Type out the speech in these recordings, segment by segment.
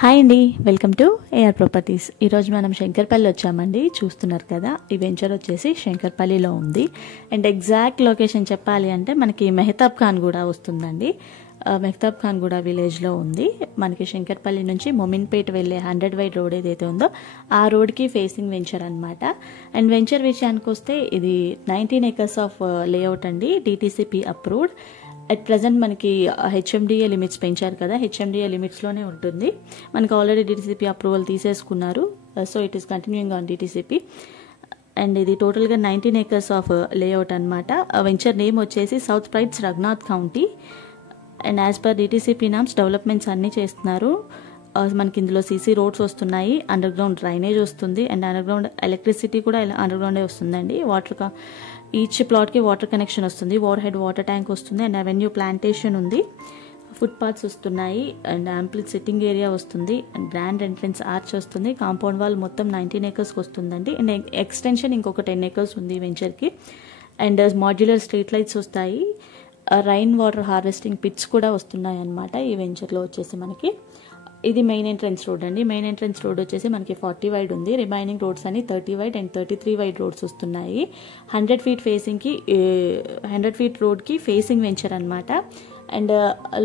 Hi అండి, welcome to AR properties. ఈరోజు మనం శంకర్పల్లి వచ్చామండి. చూస్తున్నారు కదా, ఈ వెంచర్ వచ్చేసి శంకర్పల్లిలో ఉంది. అండ్ ఎగ్జాక్ట్ లొకేషన్ చెప్పాలి అంటే మనకి మెహతాబ్ ఖాన్ కూడా వస్తుందండి. మెహతాబ్ ఖాన్ కూడా విలేజ్లో ఉంది. మనకి శంకర్పల్లి నుంచి మొమిన్పేట్ వెళ్ళే 100 వైడ్ రోడ్ ఏదైతే ఉందో ఆ రోడ్కి ఫేసింగ్ వెంచర్ అనమాట. అండ్ వెంచర్ విషయానికి వస్తే ఇది 19 acres ఆఫ్ లేఅవుట్ అండి, డిటిసిపి అప్రూవ్డ్. అట్ ప్రజెంట్ మనకి హెచ్ఎండిఏ లిమిట్స్ పెంచారు కదా, హెచ్ఎండిఏ లిమిట్స్లోనే ఉంటుంది. మనకి ఆల్రెడీ డిటిసిపి అప్రూవల్ తీసేసుకున్నారు. So it is continuing on DTCP. And ఇది టోటల్గా 19 acres ఆఫ్ లేఅవుట్ అనమాట. వెంచర్ నేమ్ వచ్చేసి South Prides Raghunath County. And as per DTCP norms developments అన్నీ చేస్తున్నారు. మనకి ఇందులో సీసీ రోడ్స్ వస్తున్నాయి, అండర్ గ్రౌండ్ డ్రైనేజ్ వస్తుంది, అండ్ అండర్ గ్రౌండ్ ఎలక్ట్రిసిటీ కూడా అండర్ గ్రౌండే వస్తుందండి. ఈచ్ ప్లాట్కి వాటర్ కనెక్షన్ వస్తుంది, ఓవర్ హెడ్ వాటర్ ట్యాంక్ వస్తుంది, అండ్ అవెన్యూ ప్లాంటేషన్ ఉంది, ఫుట్ పాత్స్ వస్తున్నాయి, అండ్ యాంప్ల్ సిట్టింగ్ ఏరియా వస్తుంది, అండ్ గ్రాండ్ ఎంట్రన్స్ ఆర్చ్ వస్తుంది. కాంపౌండ్ వాల్ మొత్తం 19 acres వస్తుందండి. అండ్ ఎక్స్టెన్షన్ ఇంకొక 10 acres ఉంది వెంచర్కి. అండ్ మాడ్యులర్ స్ట్రీట్ లైట్స్ వస్తాయి, రైన్ వాటర్ హార్వెస్టింగ్ పిట్స్ కూడా వస్తున్నాయి అన్నమాట ఈ వెంచర్లో వచ్చేసి మనకి. ఇది మెయిన్ ఎంట్రన్స్ రోడ్ అండి. మెయిన్ ఎంట్రన్స్ రోడ్ వచ్చేసి మనకి 40 వైడ్ ఉంది. రిమైనింగ్ రోడ్స్ అన్ని 30 వైడ్ అండ్ 33 వైడ్ రోడ్స్ వస్తున్నాయి. 100 feet ఫేసింగ్కి 100 feet రోడ్కి ఫేసింగ్ వెంచర్ అనమాట. అండ్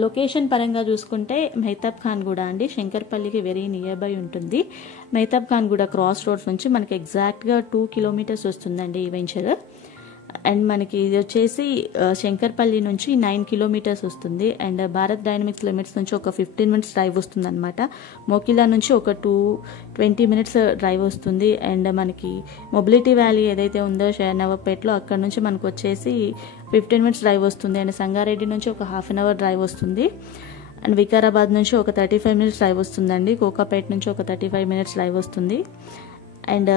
లొకేషన్ పరంగా చూసుకుంటే మెహతాబ్ ఖాన్ కూడా అండి, శంకర్పల్లికి వెరీ నియర్ బై ఉంటుంది. మెహతాబ్ ఖాన్ కూడా క్రాస్ రోడ్స్ నుంచి మనకి ఎగ్జాక్ట్గా 2 kilometers వస్తుందండి ఈ వెంచర్. అండ్ మనకి ఇది వచ్చేసి శంకర్పల్లి నుంచి 9 kilometers వస్తుంది. అండ్ భారత్ డైనమిక్స్ లిమిట్స్ నుంచి ఒక 15 minutes డ్రైవ్ వస్తుంది అనమాట. మోకిలా నుంచి ఒక 20 minutes డ్రైవ్ వస్తుంది. అండ్ మనకి మొబిలిటీ వ్యాలీ ఏదైతే ఉందో నవాబ్పేటలో, అక్కడ నుంచి మనకు వచ్చేసి 15 minutes డ్రైవ్ వస్తుంది. అండ్ సంగారెడ్డి నుంచి ఒక 1/2 hour డ్రైవ్ వస్తుంది. అండ్ వికారాబాద్ నుంచి ఒక 35 minutes డ్రైవ్ వస్తుందండి. కోకాపేట నుంచి ఒక 35 minutes డ్రైవ్ వస్తుంది. అండ్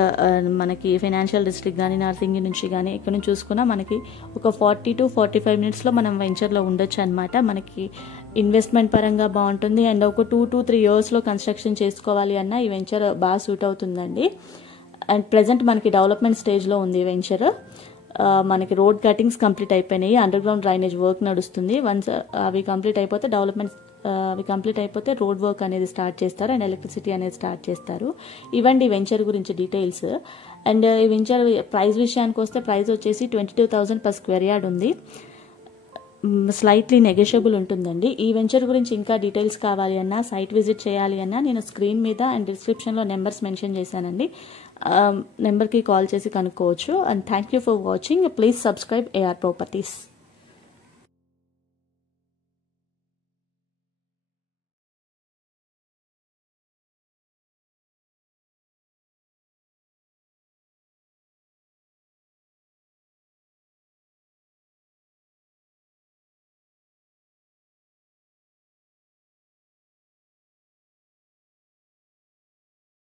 మనకి ఫైనాన్షియల్ డిస్ట్రిక్ట్ కానీ నార్సింగి నుంచి కానీ ఎక్కడి నుంచి చూసుకున్నా మనకి ఒక 40 to 45 minutesలో మనం వెంచర్లో ఉండొచ్చు అనమాట. మనకి ఇన్వెస్ట్మెంట్ పరంగా బాగుంటుంది. అండ్ ఒక 2 to 3 yearsలో కన్స్ట్రక్షన్ చేసుకోవాలి అన్న ఈ వెంచర్ బాగా సూట్ అవుతుందండి. అండ్ ప్రజెంట్ మనకి డెవలప్మెంట్ స్టేజ్లో ఉంది ఈ వెంచర్. మనకి రోడ్ కటింగ్స్ కంప్లీట్ అయిపోయినాయి, అండర్ గ్రౌండ్ డ్రైనేజ్ వర్క్ నడుస్తుంది. వన్స్ అవి కంప్లీట్ అయిపోతే రోడ్ వర్క్ అనేది స్టార్ట్ చేస్తారు, అండ్ ఎలక్ట్రిసిటీ అనేది స్టార్ట్ చేస్తారు. ఇవండి వెంచర్ గురించి డీటెయిల్స్. అండ్ ఈ వెంచర్ ప్రైస్ విషయానికి వస్తే ప్రైస్ వచ్చేసి 22,000 per square yard ఉంది. స్లైట్లీ నెగోషియబుల్ ఉంటుందండి. ఈ వెంచర్ గురించి ఇంకా డీటెయిల్స్ కావాలి అన్నా, సైట్ విజిట్ చేయాలి అన్నా నేను స్క్రీన్ మీద అండ్ డిస్క్రిప్షన్లో నెంబర్స్ మెన్షన్ చేశానండి. నెంబర్కి కాల్ చేసి కనుక్కోవచ్చు. And thank you for watching. Please subscribe AR properties.